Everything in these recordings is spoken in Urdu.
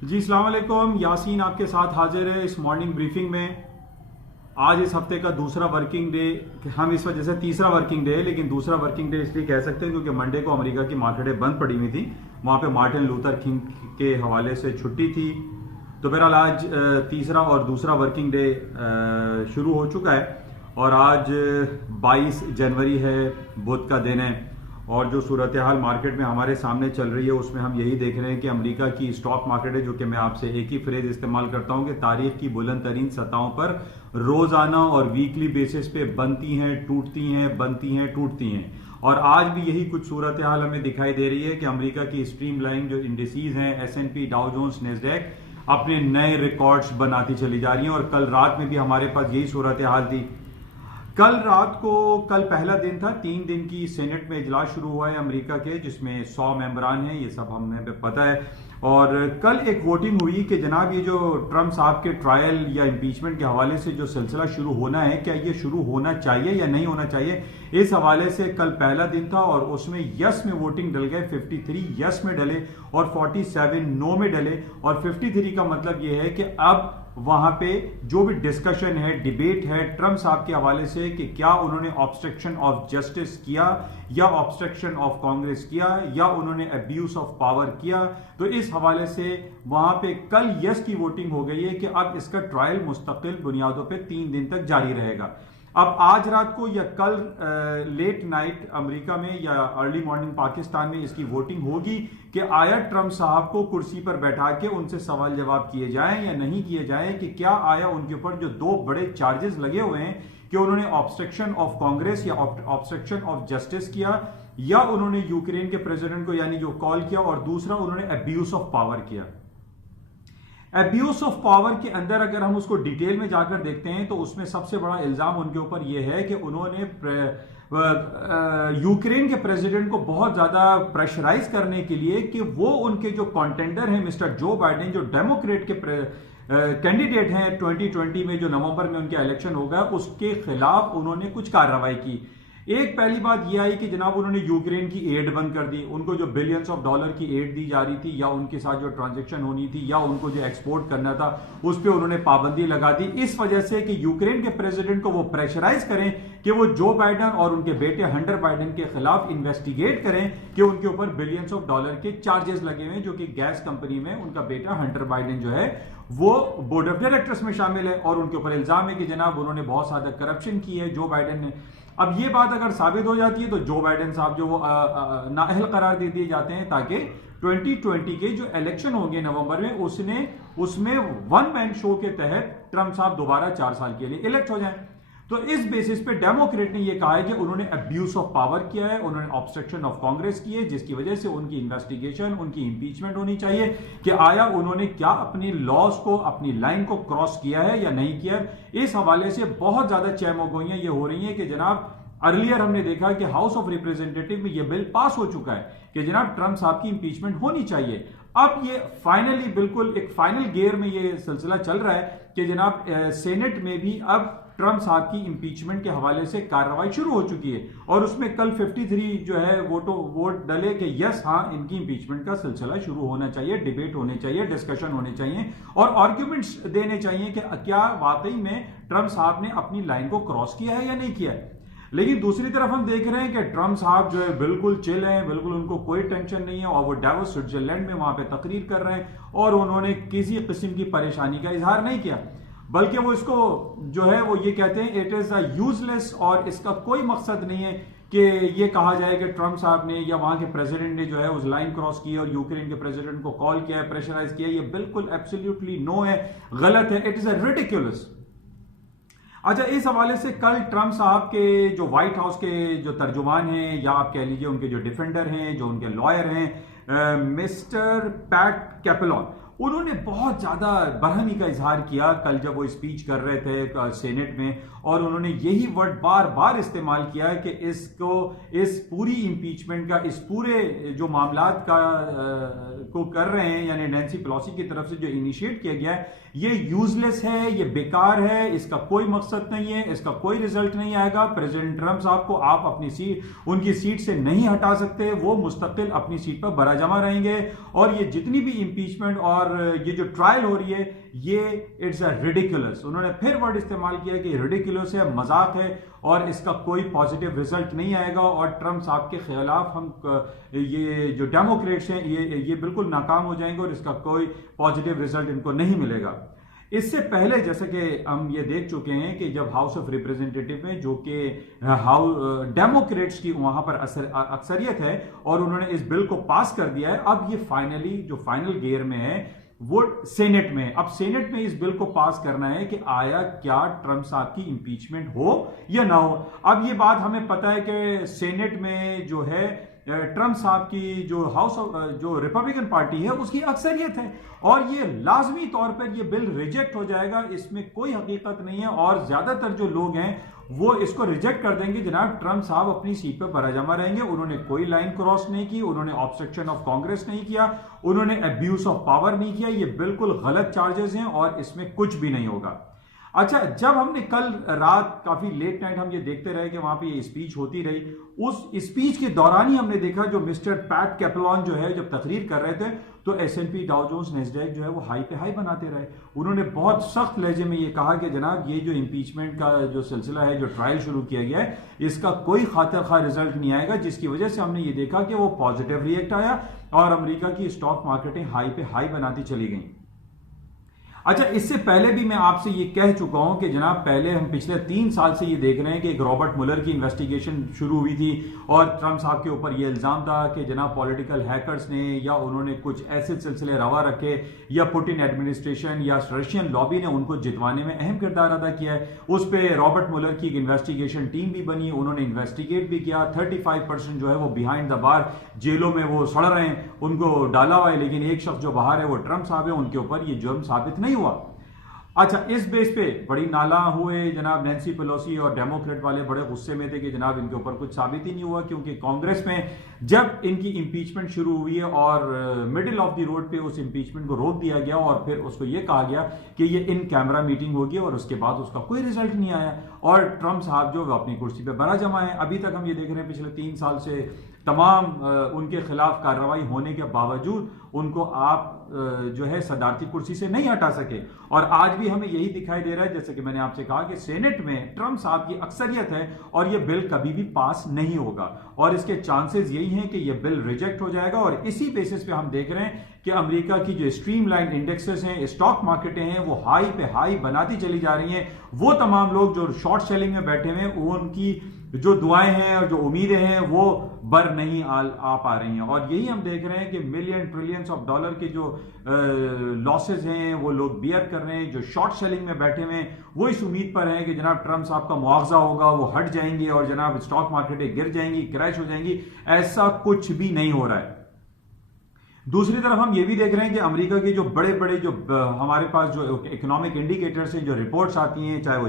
جی السلام علیکم، یاسین آپ کے ساتھ حاضر ہے اس مارننگ بریفنگ میں۔ آج اس ہفتے کا دوسرا ورکنگ ڈے، ہم اس وجہ سے تیسرا ورکنگ ڈے ہے لیکن دوسرا ورکنگ ڈے اس لیے کہہ سکتے ہیں کیونکہ منڈے کو امریکہ کی مارکیٹیں بند پڑی ہوئی تھیں، وہاں پہ مارٹن لوتھر کنگ کے حوالے سے چھٹی تھی۔ تو بہرحال آج تیسرا اور دوسرا ورکنگ ڈے شروع ہو چکا ہے اور آج 22 جنوری ہے، بدھ کا دن ہے، اور جو صورتحال مارکیٹ میں ہمارے سامنے چل رہی ہے اس میں ہم یہی دیکھ رہے ہیں کہ امریکہ کی اسٹاک مارکیٹ ہے، جو کہ میں آپ سے ایک ہی فریز استعمال کرتا ہوں کہ تاریخ کی بلند ترین سطحوں پر روزانہ اور ویکلی بیسس پہ بنتی ہیں، ٹوٹتی ہیں، بنتی ہیں، ٹوٹتی ہیں، اور آج بھی یہی کچھ صورتحال ہمیں دکھائی دے رہی ہے کہ امریکہ کی اسٹریم لائن جو انڈیسیز ہیں، S&P، ڈاؤ جونز، نیسڈیک، اپنے نئے ریکارڈز بناتی چلی جا رہی ہیں، اور کل رات میں بھی ہمارے پاس یہی صورتحال تھی۔ کل رات کو، کل پہلا دن تھا، 3 دن کی سینٹ میں اجلاس شروع ہوا ہے امریکہ کے، جس میں 100 ممبران ہیں، یہ سب ہمیں پتہ ہے، اور کل ایک ووٹنگ ہوئی کہ جناب یہ جو ٹرمپ صاحب کے ٹرائل یا امپیچمنٹ کے حوالے سے جو سلسلہ شروع ہونا ہے، کیا یہ شروع ہونا چاہیے یا نہیں ہونا چاہیے، اس حوالے سے کل پہلا دن تھا اور اس میں یس میں ووٹنگ ڈل گئے، 53 یس میں ڈلے اور 47 نو میں ڈلے، اور 53 کا مطلب یہ ہے کہ اب وہاں پہ جو بھی ڈسکشن ہے، ڈیبیٹ ہے ٹرمپ صاحب کے حوالے سے کہ کیا انہوں نے آبسٹرکشن آف جسٹس کیا یا آبسٹرکشن آف کانگریس کیا یا انہوں نے ابیوز آف پاور کیا، تو اس حوالے سے وہاں پہ کل یس کی ووٹنگ ہو گئی ہے کہ اب اس کا ٹرائل مستقل بنیادوں پہ 3 دن تک جاری رہے گا۔ اب آج رات کو یا کل لیٹ نائٹ امریکہ میں یا ارلی مارننگ پاکستان میں اس کی ووٹنگ ہوگی کہ آیا ٹرمپ صاحب کو کرسی پر بیٹھا کے ان سے سوال جواب کیے جائیں یا نہیں کیے جائیں، کہ کیا آیا ان کے اوپر جو 2 بڑے چارجز لگے ہوئے ہیں کہ انہوں نے آبسٹرکشن آف کانگریس یا آبسٹرکشن آف جسٹس کیا، یا انہوں نے یوکرین کے پریزیڈنٹ کو یعنی جو کال کیا، اور دوسرا انہوں نے ابیوز آف پاور کیا۔ ابیوز آف پاور کے اندر اگر ہم اس کو ڈیٹیل میں جا کر دیکھتے ہیں تو اس میں سب سے بڑا الزام ان کے اوپر یہ ہے کہ انہوں نے یوکرین کے پریزیڈنٹ کو بہت زیادہ پریشرائز کرنے کے لیے کہ وہ ان کے جو کانٹینڈر ہیں مسٹر جو بائیڈن، جو ڈیموکریٹ کے کینڈیڈیٹ ہیں 2020 میں جو نومبر میں ان کا الیکشن ہوگا، اس کے خلاف انہوں نے کچھ کارروائی کی۔ ایک پہلی بات یہ آئی کہ جناب انہوں نے یوکرین کی ایڈ بند کر دی، ان کو جو بلینز آف ڈالر کی ایڈ دی جا رہی تھی یا ان کے ساتھ جو ٹرانزیکشن ہونی تھی یا ان کو جو ایکسپورٹ کرنا تھا اس پہ انہوں نے پابندی لگا دی، اس وجہ سے کہ یوکرین کے پریزیڈنٹ کو وہ پریشرائز کریں کہ وہ جو بائیڈن اور ان کے بیٹے ہنٹر بائیڈن کے خلاف انویسٹیگیٹ کریں کہ ان کے اوپر بلینز آف ڈالر کے چارجز لگے ہوئے، جو کہ گیس کمپنی میں ان کا بیٹا ہنٹر بائیڈن جو ہے وہ بورڈ آف ڈائریکٹرز میں شامل ہے، اور ان کے اوپر الزام ہے کہ جناب انہوں نے بہت زیادہ کرپشن کی ہے جو بائیڈن نے۔ اب یہ بات اگر ثابت ہو جاتی ہے تو جو بائیڈن صاحب جو وہ نااہل قرار دے دیے جاتے ہیں تاکہ 2020 کے جو الیکشن ہوں گے نومبر میں اس میں 1 مین شو کے تحت ٹرمپ صاحب دوبارہ 4 سال کے لیے الیکٹ ہو جائیں۔ تو اس بیسس پہ ڈیموکریٹ نے یہ کہا ہے کہ انہوں نے ابیوز آف پاور کیا ہے، انہوں نے آبسٹرکشن آف کانگریس کی ہے، جس کی وجہ سے ان کی انویسٹیگیشن، ان کی امپیچمنٹ ہونی چاہیے کہ آیا انہوں نے کیا اپنی لاز کو، اپنی لائن کو کراس کیا ہے یا نہیں کیا۔ اس حوالے سے بہت زیادہ چہموگوئیاں یہ ہو رہی ہیں کہ جناب ارلیئر ہم نے دیکھا کہ ہاؤس آف ریپریزنٹیٹو میں یہ بل پاس ہو چکا ہے کہ جناب ٹرمپ صاحب کی امپیچمنٹ ہونی چاہیے۔ اب یہ فائنلی بالکل ایک فائنل گیئر میں یہ سلسلہ چل رہا ہے کہ جناب سینٹ میں بھی اب ٹرمپ صاحب کی امپیچمنٹ کے حوالے سے کارروائی شروع ہو چکی ہے، اور اس میں کل 53 جو ہے ووٹ ڈلے کہ یس ہاں ان کی امپیچمنٹ کا سلسلہ شروع ہونا چاہیے، ڈیبیٹ ہونے چاہیے، ڈسکشن ہونے چاہیے اور آرگیومنٹس دینے چاہیے کہ کیا واقعی میں ٹرمپ صاحب نے اپنی لائن کو کراس کیا ہے یا نہیں کیا ہے۔ لیکن دوسری طرف ہم دیکھ رہے ہیں کہ ٹرمپ صاحب جو ہے بالکل چل ہیں، بالکل ان کو کوئی ٹینشن نہیں ہے، اور وہ ڈیووس سوئٹزرلینڈ میں وہاں پہ تقریر کر رہے ہیں اور انہوں نے کسی قسم کی پریشانی کا اظہار نہیں کیا، بلکہ وہ اس کو جو ہے وہ یہ کہتے ہیں اٹ از اے یوز لیس، اور اس کا کوئی مقصد نہیں ہے کہ یہ کہا جائے کہ ٹرمپ صاحب نے یا وہاں کے پریزیڈنٹ نے جو ہے اس لائن کراس کی اور یوکرین کے پریزیڈنٹ کو کال کیا ہے، پریشرائز کیا، یہ بالکل ایبسلیوٹلی نو ہے، غلط ہے، اٹ از اے ریڈیکولس۔ اچھا، اس حوالے سے کل ٹرمپ صاحب کے جو وائٹ ہاؤس کے جو ترجمان ہیں یا آپ کہہ لیجئے ان کے جو ڈیفینڈر ہیں، جو ان کے لائر ہیں، مسٹر پیٹ کیپلون، انہوں نے بہت زیادہ برہمی کا اظہار کیا کل جب وہ اسپیچ کر رہے تھے سینٹ میں، اور انہوں نے یہی ورڈ بار بار استعمال کیا کہ اس پوری امپیچمنٹ کا، اس پورے جو معاملات کو کر رہے ہیں یعنی نینسی پیلوسی کی طرف سے جو انیشیٹ کیا گیا ہے، یہ یوز لیس ہے، یہ بیکار ہے، اس کا کوئی مقصد نہیں ہے، اس کا کوئی ریزلٹ نہیں آئے گا۔ پریزیڈنٹ ٹرمپ صاحب کو آپ اپنی سیٹ، ان کی سیٹ سے نہیں ہٹا سکتے، وہ مستقل اپنی سیٹ پر برا جمع رہیں گے، اور یہ جتنی بھی امپیچمنٹ اور اور یہ جو ٹرائل ہو رہی ہے یہ اٹس اے ریڈیکولس. انہوں نے پھر ورڈ استعمال کیا کہ ریڈیکولس ہے, مذاق ہے اور اس کا کوئی پازیٹیو رزلٹ نہیں آئے گا, اور ٹرمپ صاحب کے خلاف ہم یہ جو ڈیموکریٹس ہیں یہ بالکل ناکام ہو جائیں گے اور اس کا کوئی پازیٹیو رزلٹ ان کو نہیں ملے گا. اس سے پہلے جیسا کہ ہم یہ دیکھ چکے ہیں کہ جب ہاؤس آف ریپریزنٹیٹو میں جو کہ ڈیموکریٹس کی وہاں پر اکثریت ہے اور انہوں نے اس بل کو پاس کر دیا ہے, اب یہ فائنلی جو فائنل گیئر میں ہے وہ سینٹ میں. اب سینٹ میں اس بل کو پاس کرنا ہے کہ آیا کیا ٹرمپ صاحب کی امپیچمنٹ ہو یا نہ ہو. اب یہ بات ہمیں پتا ہے کہ سینٹ میں جو ہے ٹرمپ صاحب کی جو جو ریپبلکن پارٹی ہے اس کی اکثریت ہے اور یہ لازمی طور پر یہ بل ریجیکٹ ہو جائے گا, اس میں کوئی حقیقت نہیں ہے. اور زیادہ تر جو لوگ ہیں وہ اس کو ریجیکٹ کر دیں گے. جناب ٹرمپ صاحب اپنی سیٹ پہ برجمہ رہیں گے, انہوں نے کوئی لائن کراس نہیں کی, انہوں نے آبسٹرکشن آف کانگریس نہیں کیا, انہوں نے ابیوز آف پاور نہیں کیا. یہ بالکل غلط چارجز ہیں اور اس میں کچھ بھی نہیں ہوگا. اچھا, جب ہم نے کل رات کافی لیٹ نائٹ ہم یہ دیکھتے رہے کہ وہاں پہ یہ اسپیچ ہوتی رہی, اس اسپیچ کے دوران ہی ہم نے دیکھا جو مسٹر پیٹ کیپلان جو ہے جب تقریر کر رہے تھے تو S&P ڈاؤ جونز نیسڈیک جو ہے وہ ہائی پہ ہائی بناتے رہے. انہوں نے بہت سخت لہجے میں یہ کہا کہ جناب یہ جو امپیچمنٹ کا جو سلسلہ ہے, جو ٹرائل شروع کیا گیا ہے, اس کا کوئی خاطر خواہ رزلٹ نہیں آئے گا, جس کی وجہ سے ہم نے یہ دیکھا کہ وہ پازیٹیو ریئیکٹ آیا اور امریکہ کی اسٹاک مارکیٹیں ہائی پہ ہائی بناتی چلی گئیں. اچھا, اس سے پہلے بھی میں آپ سے یہ کہہ چکا ہوں کہ جناب پہلے ہم پچھلے 3 سال سے یہ دیکھ رہے ہیں کہ ایک رابرٹ ملر کی انویسٹیگیشن شروع ہوئی تھی اور ٹرمپ صاحب کے اوپر یہ الزام تھا کہ جناب پولیٹیکل ہیکرز نے یا انہوں نے کچھ ایسے سلسلے روا رکھے یا پوٹن ایڈمنسٹریشن یا رشین لابی نے ان کو جتوانے میں اہم کردار ادا کیا ہے. اس پہ رابرٹ ملر کی ایک انویسٹیگیشن ٹیم بھی بنی, انہوں نے انویسٹیگیٹ بھی کیا. 35% جو ہے وہ بیہائنڈ دا بار جیلوں میں وہ سڑ رہے ہیں, ان کو ڈالا ہوا ہے, لیکن ایک شخص جو باہر ہے وہ ٹرمپ صاحب ہے, ان کے اوپر یہ جرم ثابت نہیں ہوا. اچھا, اس بیس پہ بڑی نالاں ہوئے جناب نینسی پیلوسی اور ڈیموکریٹ والے بڑے غصے میں تھے کہ جناب ان کے اوپر کچھ ثابت ہی نہیں ہوا, کیونکہ کانگریس میں جب ان کی امپیچمنٹ شروع ہوئی ہے اور مڈل آف دی روڈ پہ اس امپیچمنٹ کو روک دیا گیا اور پھر اس کو یہ کہا گیا کہ یہ ان کیمرہ میٹنگ ہوگی اور اس کے بعد اس کا کوئی رزلٹ نہیں آیا اور ٹرمپ صاحب جو اپنی کرسی پہ برا جمع ہے. ابھی تک ہم یہ دیکھ رہے ہیں پچھلے 3 سال سے تمام ان کے خلاف کارروائی ہونے کے باوجود ان کو آپ جو ہے صدارتی کرسی سے نہیں ہٹا سکے. اور آج بھی ہمیں یہی دکھائی دے رہا ہے, جیسے کہ میں نے آپ سے کہا کہ سینٹ میں ٹرمپ صاحب کی اکثریت ہے اور یہ بل کبھی بھی پاس نہیں ہوگا اور اس کے چانسز یہی ہیں کہ یہ بل ریجیکٹ ہو جائے گا. اور اسی بیسس پہ ہم دیکھ رہے ہیں کہ امریکہ کی جو اسٹریم لائن انڈیکسز ہیں, اسٹاک مارکیٹیں ہیں, وہ ہائی پہ ہائی بناتی چلی جا رہی ہیں. وہ تمام لوگ جو شارٹ سیلنگ میں بیٹھے ہوئے ہیں ان کی جو دعائیں ہیں اور جو امیدیں ہیں وہ بر نہیں آ پا رہی ہیں. اور یہی ہم دیکھ رہے ہیں کہ ملین ٹریلینز آف ڈالر کے جو لاسز ہیں وہ لوگ بیئر کر رہے ہیں. جو شارٹ سیلنگ میں بیٹھے ہوئے ہیں وہ اس امید پر ہیں کہ جناب ٹرمپ صاحب کا مواخذہ ہوگا, وہ ہٹ جائیں گے اور جناب اسٹاک مارکیٹیں گر جائیں گی, کریش ہو جائیں گی. ایسا کچھ بھی نہیں ہو رہا ہے. دوسری طرف ہم یہ بھی دیکھ رہے ہیں کہ امریکہ کے جو بڑے بڑے جو ہمارے پاس جو اکنامک انڈیکیٹرز ہیں, جو رپورٹس آتی ہیں, چاہے وہ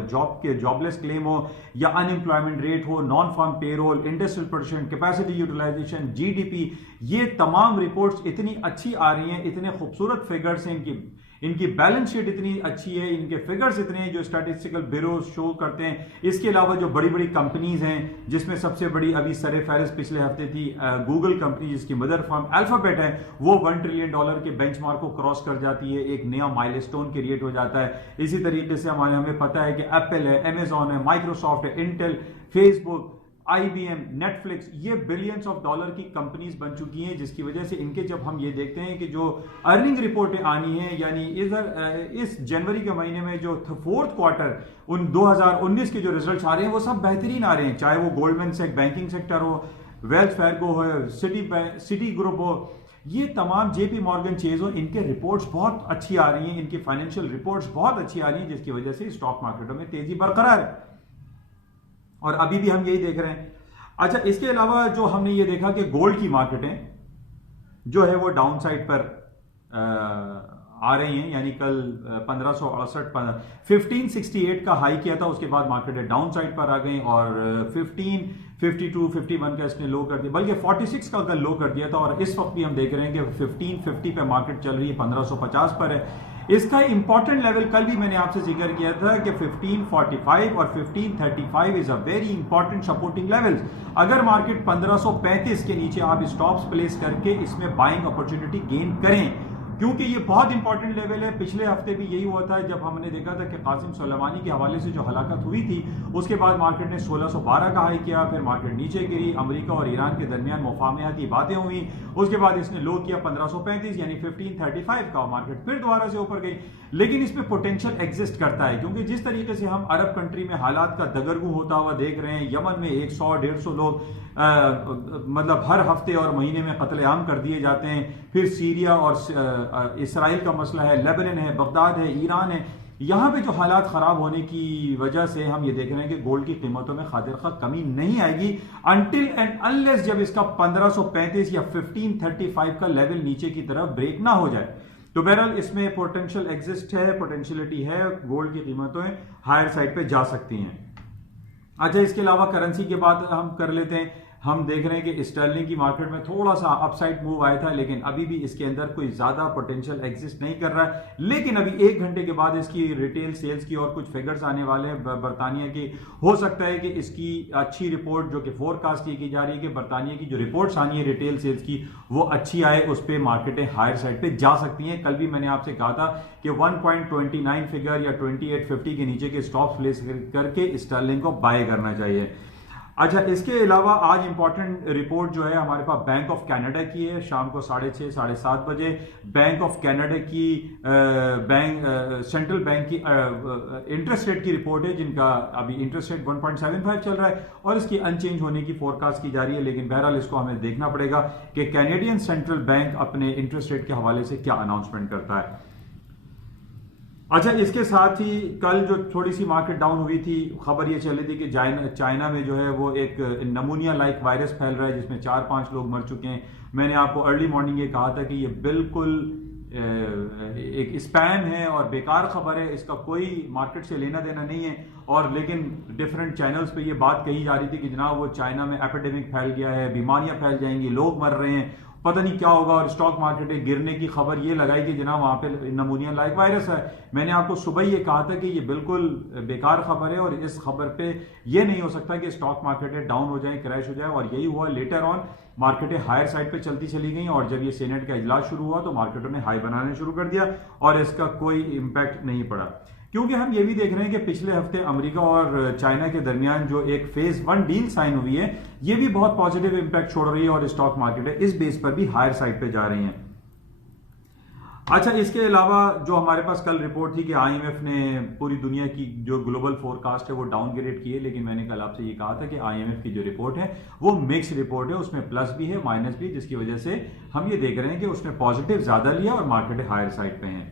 جاب لیس کلیم ہو یا ان امپلائمنٹ ریٹ ہو, non farm payroll, industrial production, capacity utilization, G D P, یہ تمام رپورٹس اتنی اچھی آ رہی ہیں, اتنے خوبصورت فگرز ہیں, ان کی بیلنس شیٹ اتنی اچھی ہے, ان کے فگرز اتنے ہیں جو اسٹیٹسٹیکل بیوروز شو کرتے ہیں. اس کے علاوہ جو بڑی بڑی کمپنیز ہیں جس میں سب سے بڑی ابھی سر فہرست پچھلے ہفتے تھی گوگل کمپنی, جس کی مدر فرم الفابیٹ ہے, وہ $1 ٹریلین کے بینچ مارک کو کراس کر جاتی ہے, ایک نیا مائلسٹون کریٹ ہو جاتا ہے. اسی طریقے سے ہمیں پتا ہے کہ ایپل ہے, امیزون ہے, مائکروسافٹ ہے, انٹل, فیس بک, آئی بی ایم, نیٹ فلکس, یہ بلینز آف ڈالر کی کمپنیز بن چکی ہیں, جس کی وجہ سے ان کے جب ہم یہ دیکھتے ہیں کہ جو ارننگ رپورٹیں آنی ہیں, یعنی اس جنوری کے مہینے میں جو 4th کوارٹر ان 2019 کے جو ریزلٹس آ رہے ہیں وہ سب بہترین آ رہے ہیں, چاہے وہ گولڈمین سیک بینکنگ سیکٹر ہو, ویلز فارگو ہو, سٹی گروپ ہو, یہ تمام جے پی مارگن چیز ہو, ان کے رپورٹس بہت اچھی آ رہی ہیں, ان کی فائنینشیل رپورٹس بہت اچھی آ رہی ہیں, جس کی وجہ سے اسٹاک مارکیٹوں میں تیزی برقرار ہے. اور ابھی بھی ہم یہی دیکھ رہے ہیں. اچھا, اس کے علاوہ جو ہم نے یہ دیکھا کہ گولڈ کی مارکیٹیں جو ہے وہ ڈاؤن سائڈ پر آ رہی ہیں, یعنی کل 1568 کا ہائی کیا تھا, اس کے بعد مارکیٹیں ڈاؤن سائڈ پر آ گئیں اور 1552 51 کا اس نے لو کر دیا, بلکہ 46 کا کل لو کر دیا تھا. اور اس وقت بھی ہم دیکھ رہے ہیں کہ 1550 پہ مارکیٹ چل رہی ہے, 1550 پر ہے. اس کا امپورٹنٹ لیول کل بھی میں نے آپ سے ذکر کیا تھا کہ 1545 اور 1535 is a very important supporting levels. اگر مارکیٹ 1535 کے نیچے آپ اسٹاپس پلیس کر کے اس میں بائنگ اپرچونٹی گین کریں کیونکہ یہ بہت امپورٹنٹ لیول ہے. پچھلے ہفتے بھی یہی ہوا تھا جب ہم نے دیکھا تھا کہ قاسم سلیمانی کے حوالے سے جو ہلاکت ہوئی تھی اس کے بعد مارکیٹ نے 1612 کا ہائی کیا, پھر مارکیٹ نیچے گری, امریکہ اور ایران کے درمیان مفاہمتی باتیں ہوئی, اس کے بعد اس نے لو کیا 1535 یعنی 1535 کا, مارکیٹ پھر دوبارہ سے اوپر گئی. لیکن اس میں پوٹینشیل ایگزسٹ کرتا ہے کیونکہ جس طریقے سے ہم عرب کنٹری میں حالات کا دگرگوں ہوتا ہوا دیکھ رہے ہیں, یمن میں 100-150 لوگ مطلب ہر ہفتے اور مہینے میں قتل عام کر دیے جاتے ہیں, پھر سیریا اور اسرائیل کا مسئلہ ہے, لیبنن ہے, بغداد ہے, ایران ہے, یہاں پہ جو حالات خراب ہونے کی وجہ سے ہم یہ دیکھ رہے ہیں کہ گولڈ کی قیمتوں میں خاطر خواہ کمی نہیں آئے گی انٹل اینڈ انلیس جب اس کا 1535 یا 1535 کا لیول نیچے کی طرف بریک نہ ہو جائے. تو بہرحال اس میں پوٹینشیل ایگزسٹ ہے, پوٹینشیلٹی ہے, گولڈ کی قیمتیں ہائر سائڈ پہ جا سکتی ہیں. اچھا, اس کے علاوہ کرنسی کے بات ہم کر لیتے ہیں. ہم دیکھ رہے ہیں کہ اسٹرلنگ کی مارکیٹ میں تھوڑا سا اپ سائڈ موو آیا تھا, لیکن ابھی بھی اس کے اندر کوئی زیادہ پوٹینشیل ایگزسٹ نہیں کر رہا ہے. لیکن ابھی 1 گھنٹے کے بعد اس کی ریٹیل سیلز کی اور کچھ فگرز آنے والے ہیں برطانیہ کی. ہو سکتا ہے کہ اس کی اچھی رپورٹ جو کہ فور کاسٹ کی جا رہی ہے کہ برطانیہ کی جو رپورٹس آنی ہے ریٹیل سیلز کی وہ اچھی آئے, اس پہ مارکیٹیں ہائر سائڈ پہ جا سکتی ہیں. کل بھی میں نے آپ سے کہا تھا کہ 1.29 فگر یا 2850 کے نیچے کے اسٹاپس پلیس کر کے اسٹرلنگ کو بائی کرنا چاہیے. اچھا, اس کے علاوہ آج امپورٹنٹ رپورٹ جو ہے ہمارے پاس بینک آف کینیڈا کی ہے, شام کو 6:30 7:30 بجے بینک آف کینیڈا کی سینٹرل بینک کی انٹرسٹ ریٹ کی رپورٹ ہے, جن کا ابھی انٹرسٹ ریٹ 1.75 چل رہا ہے اور اس کی ان چینج ہونے کی فور کاسٹ کی جا رہی ہے. لیکن بہرحال اس کو ہمیں دیکھنا پڑے گا کہ کینیڈین سینٹرل بینک اپنے انٹرسٹ ریٹ کے حوالے سے کیا اناؤنسمنٹ کرتا ہے. اچھا, اس کے ساتھ ہی کل جو تھوڑی سی مارکیٹ ڈاؤن ہوئی تھی, خبر یہ چل رہی تھی کہ چائنا میں جو ہے وہ ایک نمونیا لائک وائرس پھیل رہا ہے جس میں 4-5 لوگ مر چکے ہیں. میں نے آپ کو ارلی مارننگ یہ کہا تھا کہ یہ بالکل ایک اسپیم ہے اور بیکار خبر ہے, اس کا کوئی مارکیٹ سے لینا دینا نہیں ہے. اور لیکن ڈفرینٹ چینلز پہ یہ بات کہی جا رہی تھی کہ جناب وہ چائنا میں ایپیڈیمک پھیل گیا ہے, بیماریاں پھیل جائیں گی, لوگ مر رہے ہیں, پتہ نہیں کیا ہوگا, اور اسٹاک مارکیٹ گرنے کی خبر یہ لگائی کہ جناب وہاں پہ نمونیا لائک وائرس ہے. میں نے آپ کو صبح یہ کہا تھا کہ یہ بالکل بیکار خبر ہے اور اس خبر پہ یہ نہیں ہو سکتا کہ اسٹاک مارکیٹیں ڈاؤن ہو جائیں, کریش ہو جائیں, اور یہی ہوا. لیٹر آن مارکیٹیں ہائر سائڈ پہ چلتی چلی گئیں اور جب یہ سینٹ کا اجلاس شروع ہوا تو مارکیٹوں نے ہائی بنانے شروع کر دیا اور اس کا کوئی امپیکٹ نہیں پڑا. کیونکہ ہم یہ بھی دیکھ رہے ہیں کہ پچھلے ہفتے امریکہ اور چائنا کے درمیان جو ایک فیز 1 ڈیل سائن ہوئی ہے یہ بھی بہت پازیٹیو امپیکٹ چھوڑ رہی ہے اور اسٹاک مارکیٹیں اس بیس پر بھی ہائر سائڈ پہ جا رہی ہیں. اچھا, اس کے علاوہ جو ہمارے پاس کل رپورٹ تھی کہ IMF نے پوری دنیا کی جو گلوبل فور کاسٹ ہے وہ ڈاؤن گریڈ کی ہے, لیکن میں نے کل آپ سے یہ کہا تھا کہ IMF کی جو رپورٹ ہے وہ مکس رپورٹ ہے, اس میں پلس بھی ہے مائنس بھی, جس کی وجہ سے ہم یہ دیکھ رہے ہیں کہ اس نے پازیٹیو زیادہ لیا اور مارکیٹیں ہائر سائڈ پہ ہیں.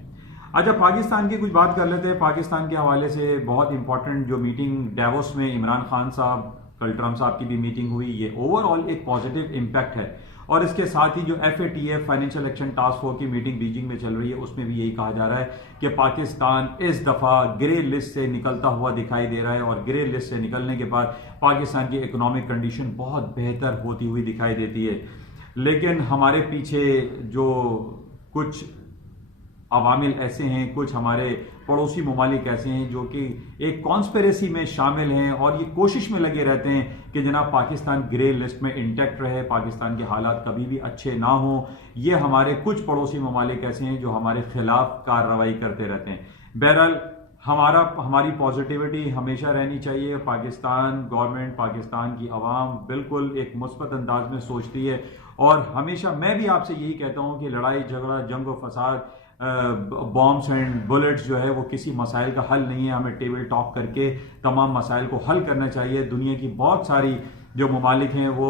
اچھا, پاکستان کی کچھ بات کر لیتے ہیں. پاکستان کے حوالے سے بہت امپورٹنٹ جو میٹنگ ڈیووس میں عمران خان صاحب, کل ٹرمپ صاحب کی بھی میٹنگ ہوئی, یہ اوور آل ایک پازیٹیو امپیکٹ ہے. اور اس کے ساتھ ہی جو FATF financial action task force کی میٹنگ بیجنگ میں چل رہی ہے اس میں بھی یہی کہا جا رہا ہے کہ پاکستان اس دفعہ گرے لسٹ سے نکلتا ہوا دکھائی دے رہا ہے, اور گرے لسٹ سے نکلنے کے بعد پاکستان کی اکنامک کنڈیشن بہت بہتر ہوتی ہوئی دکھائی دیتی ہے. لیکن ہمارے پیچھے جو کچھ عوامل ایسے ہیں, کچھ ہمارے پڑوسی ممالک ایسے ہیں جو کہ ایک کانسپیریسی میں شامل ہیں اور یہ کوشش میں لگے رہتے ہیں کہ جناب پاکستان گرے لسٹ میں انٹیکٹ رہے, پاکستان کے حالات کبھی بھی اچھے نہ ہوں. یہ ہمارے کچھ پڑوسی ممالک ایسے ہیں جو ہمارے خلاف کارروائی کرتے رہتے ہیں. بہرحال ہماری پازیٹیوٹی ہمیشہ رہنی چاہیے. پاکستان گورنمنٹ, پاکستان کی عوام بالکل ایک مثبت انداز میں سوچتی ہے, اور ہمیشہ میں بھی آپ سے یہی کہتا ہوں کہ لڑائی جھگڑا, جنگ و فساد, بامبس اینڈ بلٹس جو ہے وہ کسی مسائل کا حل نہیں ہے. ہمیں ٹیبل ٹاک کر کے تمام مسائل کو حل کرنا چاہیے. دنیا کی بہت ساری جو ممالک ہیں وہ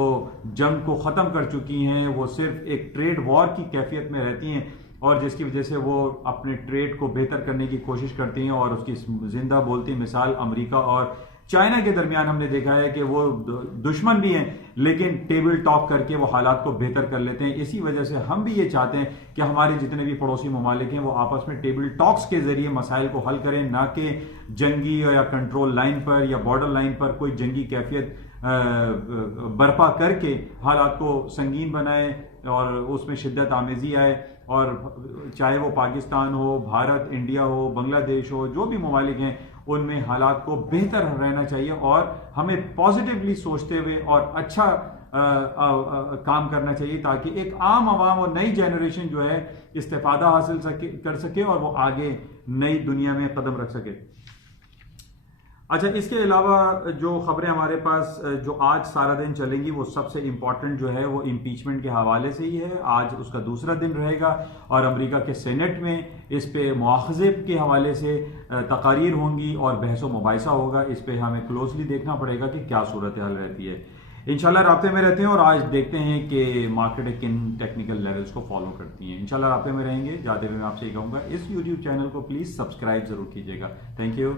جنگ کو ختم کر چکی ہیں, وہ صرف ایک ٹریڈ وار کی کیفیت میں رہتی ہیں, اور جس کی وجہ سے وہ اپنے ٹریڈ کو بہتر کرنے کی کوشش کرتی ہیں. اور اس کی زندہ بولتی مثال امریکہ اور چائنا کے درمیان ہم نے دیکھا ہے کہ وہ دشمن بھی ہیں لیکن ٹیبل ٹاک کر کے وہ حالات کو بہتر کر لیتے ہیں. اسی وجہ سے ہم بھی یہ چاہتے ہیں کہ ہمارے جتنے بھی پڑوسی ممالک ہیں وہ آپس میں ٹیبل ٹاکس کے ذریعے مسائل کو حل کریں, نہ کہ جنگی یا کنٹرول لائن پر یا بارڈر لائن پر کوئی جنگی کیفیت برپا کر کے حالات کو سنگین بنائے اور اس میں شدت آمیزی آئے. اور چاہے وہ پاکستان ہو, بھارت, انڈیا ہو, بنگلہ دیش ہو, جو بھی ممالک ہیں ان میں حالات کو بہتر رہنا چاہیے, اور ہمیں پازیٹیولی سوچتے ہوئے اور اچھا کام کرنا چاہیے تاکہ ایک عام عوام اور نئی جنریشن جو ہے استفادہ حاصل کر سکے اور وہ آگے نئی دنیا میں قدم رکھ سکے۔ اچھا، اس کے علاوہ جو خبریں ہمارے پاس جو آج سارا دن چلیں گی وہ سب سے امپورٹنٹ جو ہے وہ امپیچمنٹ کے حوالے سے ہی ہے۔ آج اس کا دوسرا دن رہے گا اور امریکہ کے سینٹ میں اس پہ مواخذے کے حوالے سے تقاریر ہوں گی اور بحث و مباحثہ ہوگا۔ اس پہ ہمیں کلوزلی دیکھنا پڑے گا کہ کیا صورتحال رہتی ہے۔ انشاءاللہ رابطے میں رہتے ہیں اور آج دیکھتے ہیں کہ مارکیٹ کن ٹیکنیکل لیولز کو فالو کرتی ہیں۔ انشاءاللہ رابطے میں رہیں گے۔ جاتے ہوئے میں آپ سے یہ کہوں گا اس یوٹیوب چینل کو پلیز سبسکرائب ضرور کیجیے گا۔ Thank you.